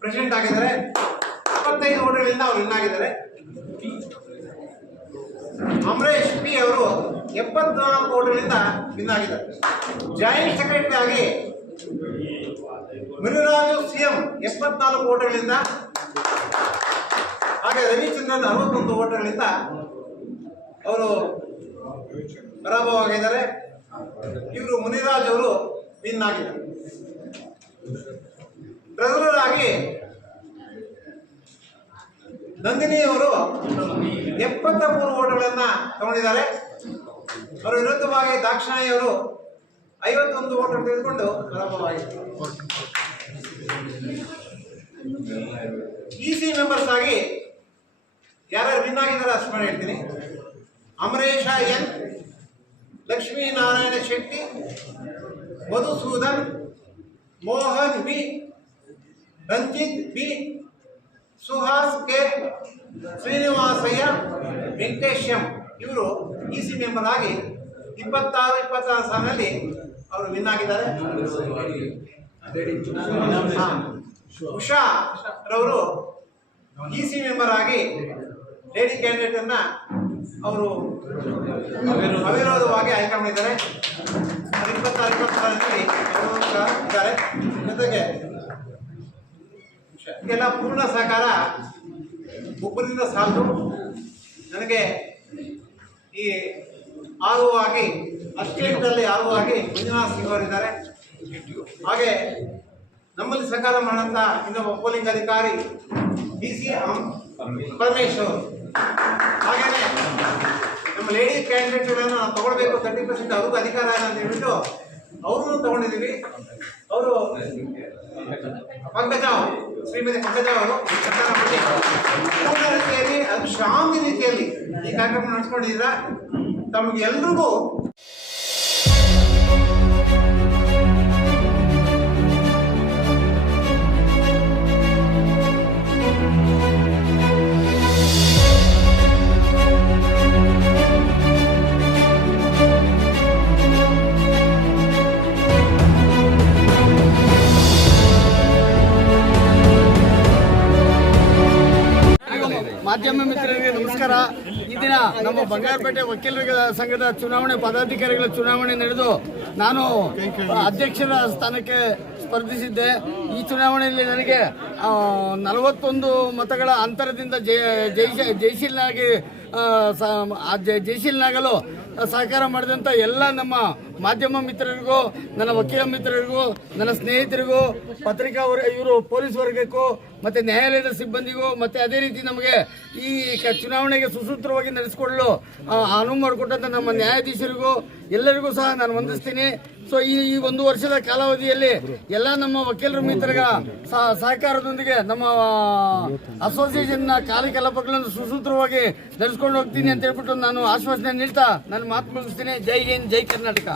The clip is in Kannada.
ಪ್ರೆಸಿಡೆಂಟ್ ಆಗಿದ್ದಾರೆ. 25 ಓಟ್ಗಳಿಂದ ಅವರು ವಿನ್ ಆಗಿದ್ದಾರೆ. ಅಮರೇಶ್ ಪಿ ಅವರು 74 ಓಟ್ಗಳಿಂದ ವಿನ್ ಆಗಿದ್ದಾರೆ. ಜಾಯಿಂಟ್ ಸೆಕ್ರೆಟರಿ ಆಗಿ ಮುನಿರಾಜು ಸಿಎಂ 74 ಓಟ್ಗಳಿಂದ, ಹಾಗೆ ರವಿಚಂದ್ರನ್ 61 ಓಟ್ಗಳಿಂದ ಅವರು ಪರಾಭವವಾಗಿದ್ದಾರೆ. ಇವರು ಮುನಿರಾಜ್ ಅವರು ವಿನ್ ಆಗಿದ್ದಾರೆ. ಟ್ರೆಸರರ್ ಆಗಿ ನಂದಿನಿ ಅವರು 73 ಓಟ್ಗಳನ್ನ ತಗೊಂಡಿದ್ದಾರೆ. ಅವರ ವಿರುದ್ಧವಾಗಿ ದಾಕ್ಷಾಯಿ ಅವರು 51 ಓಟ್ ತೆಗೆದುಕೊಂಡು ಪರಾಭವವಾಗಿದ್ದಾರೆ. ಇಸಿ ಮೆಂಬರ್ಸ್ ಆಗಿ ಯಾರ್ಯಾರು ವಿನ್ ಆಗಿದ್ದಾರೆ ಅಷ್ಟು ಮಾಡಿ ಹೇಳ್ತೀನಿ. Amaresh N, Lakshminarayana Shetty, Madhusudan, Mohan B, Ranjith B, Suhas K, Srinivasaiah, Venkatesh M ಇವರು ಇಸಿ ಮೆಂಬರ್ ಆಗಿ 26 ಸಾಲಿನಲ್ಲಿ ಅವರು ವಿನ್ ಆಗಿದ್ದಾರೆ. ಉಷಾ ರವರು ಇಸಿ ಮೆಂಬರ್ ಆಗಿ ಲೇಡಿ ಕ್ಯಾಂಡಿಡೇಟ್ ಅನ್ನ ಅವರು ಅವಿರೋಧವಾಗಿ ಆಯ್ಕೆ ಮಾಡಿದ್ದಾರೆ. 26 ಸಾಲಿನಲ್ಲಿ ಇದ್ದಾರೆ. ಜೊತೆಗೆ ಎಲ್ಲ ಪೂರ್ಣ ಸಹಕಾರ ಒಬ್ಬರಿಂದ ಸಾಲದು. ನನಗೆ ಈ ಆರ್ಒ ಆಗಿ ಅಸ್ಟೇಟ್ನಲ್ಲಿ ಆರ್ಒ ಆಗಿ ಮಂಜುನಾಥ್ ಸಿಂಗ್ ಅವರಿದ್ದಾರೆ. ಹಾಗೆ ನಮ್ಮಲ್ಲಿ ಸಹಕಾರ ಮಾಡೋಂಥ ಇನ್ನೊಬ್ಬ ಪೋಲಿಂಗ್ ಅಧಿಕಾರಿ BC ಪರಮೇಶ್ವರ್. ಹಾಗೇನೆ ನಮ್ಮ ಲೇಡಿ ಕ್ಯಾಂಡಿಡೇಟ್ಗಳನ್ನು ನಾವು ತಗೊಳ್ಬೇಕು, 30% ಅವ್ರಿಗೂ ಅಧಿಕಾರ ಅಂತ ಹೇಳ್ಬಿಟ್ಟು ಅವ್ರನ್ನೂ ತಗೊಂಡಿದ್ದೀವಿ. ಅವರು ಪಂಕಜ, ಶ್ರೀಮತಿ ಪಂಕಜ ಅವರು ಪೂರ್ಣ ರೀತಿಯಲ್ಲಿ ಅದು ಶಾಂತಿ ರೀತಿಯಲ್ಲಿ ಈ ಕಾರ್ಯಕ್ರಮ ನಡೆಸ್ಕೊಂಡಿದ್ದೀರಾ. ತಮಗೆಲ್ರಿಗೂ ಮಾಧ್ಯಮ ಮಿತ್ರರಿಗೆ ನಮಸ್ಕಾರ. ಈ ದಿನ ನಮ್ಮ ಬಂಗಾರಪೇಟೆ ವಕೀಲರ ಸಂಘದ ಚುನಾವಣೆ ಪದಾಧಿಕಾರಿಗಳ ಚುನಾವಣೆ ನಡೆದು ನಾನು ಅಧ್ಯಕ್ಷರ ಸ್ಥಾನಕ್ಕೆ ಸ್ಪರ್ಧಿಸಿದ್ದೆ. ಈ ಚುನಾವಣೆಯಲ್ಲಿ ನನಗೆ 41 ಮತಗಳ ಅಂತರದಿಂದ ಜಯಶೀಲನಾಗಲು ಸಹಕಾರ ಮಾಡಿದಂಥ ಎಲ್ಲ ನಮ್ಮ ಮಾಧ್ಯಮ ಮಿತ್ರರಿಗೂ, ನನ್ನ ವಕೀಲ ಮಿತ್ರರಿಗೂ, ನನ್ನ ಸ್ನೇಹಿತರಿಗೂ, ಪತ್ರಿಕಾ ಇವರು ಪೊಲೀಸ್ ವರ್ಗಕ್ಕೂ ಮತ್ತು ನ್ಯಾಯಾಲಯದ ಸಿಬ್ಬಂದಿಗೂ, ಮತ್ತು ಅದೇ ರೀತಿ ನಮಗೆ ಈ ಚುನಾವಣೆಗೆ ಸುಸೂತ್ರವಾಗಿ ನಡೆಸಿಕೊಳ್ಳಲು ಅನುವು ಮಾಡಿಕೊಟ್ಟಂಥ ನಮ್ಮ ನ್ಯಾಯಾಧೀಶರಿಗೂ ಎಲ್ಲರಿಗೂ ಸಹ ನಾನು ವಂದಿಸ್ತೀನಿ. ಸೊ ಈ 1 ವರ್ಷದ ಕಾಲಾವಧಿಯಲ್ಲಿ ಎಲ್ಲ ನಮ್ಮ ವಕೀಲರ ಮಿತ್ರರ ಸಹಕಾರದೊಂದಿಗೆ ನಮ್ಮ ಅಸೋಸಿಯೇಷನ್ನ ಕಾರ್ಯಕಲಾಪಗಳನ್ನು ಸುಸೂತ್ರವಾಗಿ ನಡೆಸ್ಕೊಂಡು ಹೋಗ್ತೀನಿ ಅಂತ ಹೇಳ್ಬಿಟ್ಟು ನಾನು ಆಶ್ವಾಸನೆ ನೀಡ್ತಾ ನನ್ನ ಮಾತು ಮುಗಿಸ್ತೀನಿ. ಜೈ ಹಿಂದ್, ಜೈ ಕರ್ನಾಟಕ.